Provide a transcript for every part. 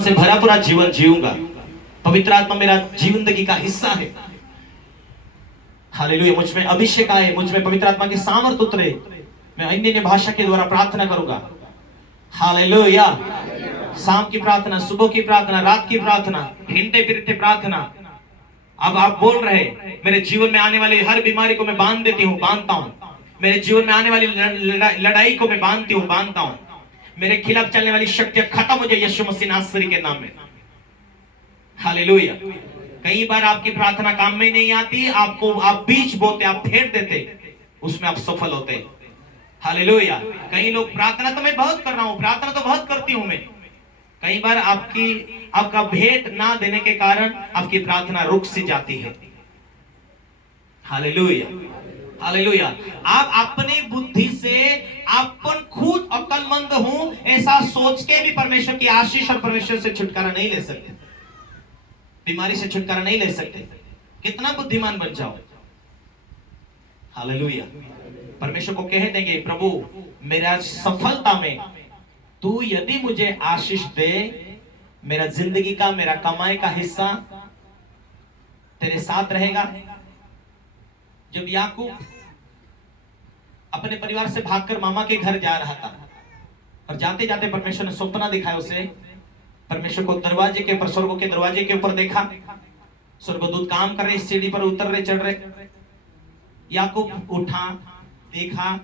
से भरा पूरा जीवन जीऊंगा। पवित्र आत्मा मेरा जिंदगी का हिस्सा है। हालेलुया। मुझ में अभिषेक आए, मुझ में पवित्र आत्मा की सामर्थ उतरे, मैं अन्य भाषा के द्वारा प्रार्थना करूंगा। हालेलुया। शाम की प्रार्थना, सुबह की प्रार्थना, रात की प्रार्थना, हिंटे फिरते प्रार्थना। अब आप बोल रहे, मेरे जीवन में आने वाली हर बीमारी को मैं बांध देती हूँ, बांधता हूँ। मेरे जीवन में आने वाली लड़ाई को मैं बांधती हूँ, बांधता हूँ। मेरे खिलाफ चलने वाली शक्तियां खत्म हो जाए यीशु मसीह नासरी के नाम में। हालेलुया। कई बार आपकी प्रार्थना काम में नहीं आती, आपको आप बीज बोते, आप फेर देते, उसमें आप सफल होते। हालेलुया। कई लोग प्रार्थना तो मैं बहुत कर रहा हूं, प्रार्थना तो बहुत करती हूं मैं, कई बार आपका भेंट ना देने के कारण आपकी प्रार्थना रुक सी जाती है। हालेलुया। हालेलुया। आप अपनी बुद्धि से अपन खुद अक्लमंद हूं ऐसा सोच के भी परमेश्वर की आशीष और परमेश्वर से छुटकारा नहीं ले सकते, बीमारी से छुटकारा नहीं ले सकते। कितना बुद्धिमान बन जाओ। हालेलुया। परमेश्वर को कह देंगे, प्रभु मेरा सफलता में तू यदि मुझे आशीष दे, मेरा जिंदगी का, मेरा कमाई का हिस्सा तेरे साथ रहेगा। जब याकूब अपने परिवार से भागकर मामा के घर जा रहा था और जाते जाते परमेश्वर ने सपना दिखाया उसे, परमेश्वर को दरवाजे के पर, स्वर्ग के दरवाजे के ऊपर देखा, स्वर्गदूत काम कर रहे, सीढ़ी पर उतर रहे, चढ़ रहे। याकूब उठा, देखा,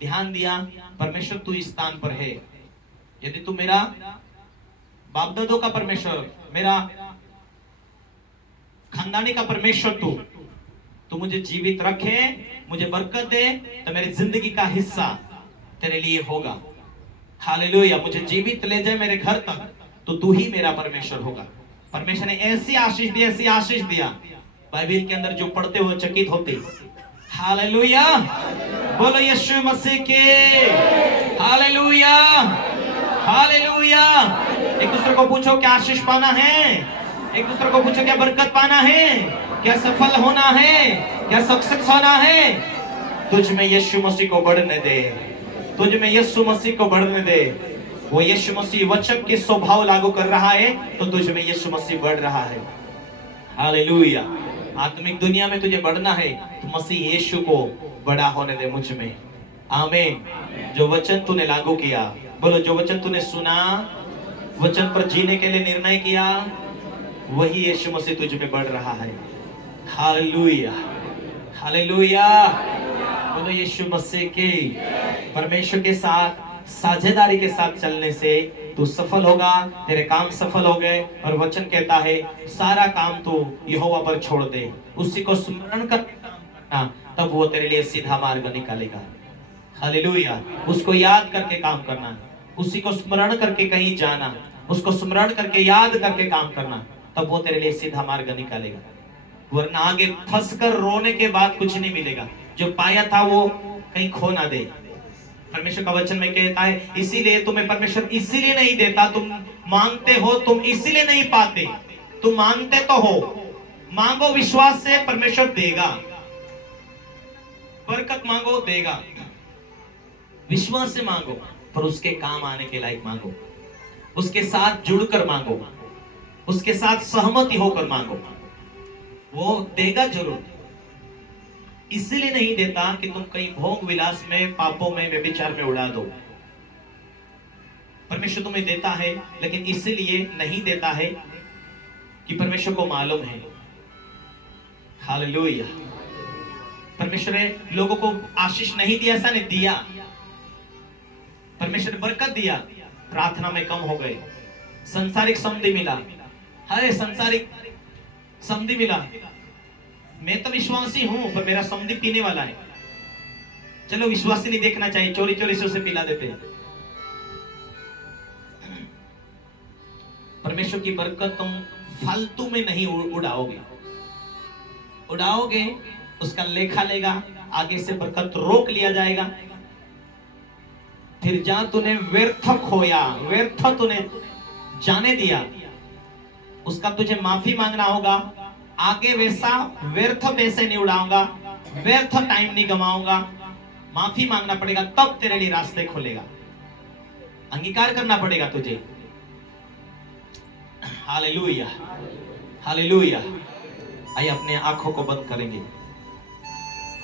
ध्यान दिया, परमेश्वर तू इस स्थान पर है। यदि तू मेरा बाप दादों का परमेश्वर, मेरा खानदानी का परमेश्वर, तू मुझे जीवित रखे, मुझे बरकत दे, तो मेरी जिंदगी का हिस्सा तेरे लिए होगा। हालेलुया। मुझे जीवित ले जाए मेरे घर तक, तो तू ही मेरा परमेश्वर होगा। परमेश्वर ने ऐसी आशीष दी, ऐसी आशीष दिया, बाइबल के अंदर जो पढ़ते हुए चकित होते। हालेलुया। बोलो यीशु मसीह के। हालेलुया। हालेलुया। एक दूसरे को पूछो क्या आशीष पाना है, एक दूसरे को पूछो क्या बरकत पाना है, क्या सफल होना है, क्या सक्सेस होना है। तुझ में यीशु मसीह को बढ़ने दे, तुझ में यीशु मसीह को बढ़ने दे। वो यीशु मसीह वचन के स्वभाव लागू कर रहा है, तो तुझ में यीशु मसीह बढ़ रहा है। हालेलुया। आत्मिक दुनिया में तुझे बढ़ना है, तो मसीह यीशु को बड़ा होने दे मुझ में। आमीन। जो वचन तूने लागू किया, बोलो जो वचन तूने सुना, वचन पर जीने के लिए निर्णय किया, वही यीशु मसीह तुझ में बढ़ रहा है। हालेलुया। हालेलुया। बोलो यीशु मसीह के। परमेश्वर के साथ साझेदारी के साथ चलने से तू सफल होगा, तेरे काम सफल हो गए। और वचन कहता है सारा काम तू यहोवा पर छोड़ दे, उसी को स्मरण करना, तब वो तेरे लिए सीधा मार्ग निकालेगा। हालेलुया। उसको याद करके काम करना, उसी को स्मरण करके कहीं जाना, उसको स्मरण करके याद करके काम करना, तब वो तेरे लिए सीधा मार्ग निकालेगा। वरना आगे फंसकर रोने के बाद कुछ नहीं मिलेगा। जो पाया था वो कहीं खो ना दे। परमेश्वर का वचन में कहता है, इसीलिए तुम्हें परमेश्वर इसीलिए नहीं देता, तुम मांगते हो, तुम इसीलिए नहीं पाते। तुम मांगते तो हो, मांगो विश्वास से, परमेश्वर देगा। बरकत मांगो, देगा। विश्वास से मांगो, पर उसके काम आने के लायक मांगो, उसके साथ जुड़कर मांगो, उसके साथ सहमति होकर मांगो, वो देगा जरूर। इसलिए नहीं देता कि तुम कहीं भोग विलास में, पापों में, व्यभिचार में उड़ा दो। परमेश्वर तुम्हें देता है, लेकिन इसलिए नहीं देता है कि परमेश्वर को मालूम है। हालेलुया। परमेश्वर ने लोगों को आशीष नहीं दिया, ऐसा नहीं दिया। परमेश्वर ने बरकत दिया, प्रार्थना में कम हो गए, संसारिक समृद्धि मिला, हरे संसारिक समृद्धि मिला। मैं तो विश्वासी हूं, पर मेरा समृद्धि पीने वाला है। चलो विश्वासी नहीं देखना चाहिए, चोरी चोरी से उसे पिला देते हैं। परमेश्वर की बरकत तुम फालतू में नहीं उड़ाओगे, उड़ाओगे उसका लेखा लेगा, आगे से बरकत रोक लिया जाएगा। फिर जहां तूने व्यर्थ खोया, व्यर्थ तूने जाने दिया, उसका तुझे माफी मांगना होगा। आगे वैसा व्यर्थ पैसे नहीं उड़ाऊंगा, व्यर्थ टाइम नहीं गवाऊंगा, माफी मांगना पड़ेगा, तब तेरे लिए रास्ते खुलेगा। अंगीकार करना पड़ेगा तुझे। Hallelujah, hallelujah. आइए अपने आंखों को बंद करेंगे।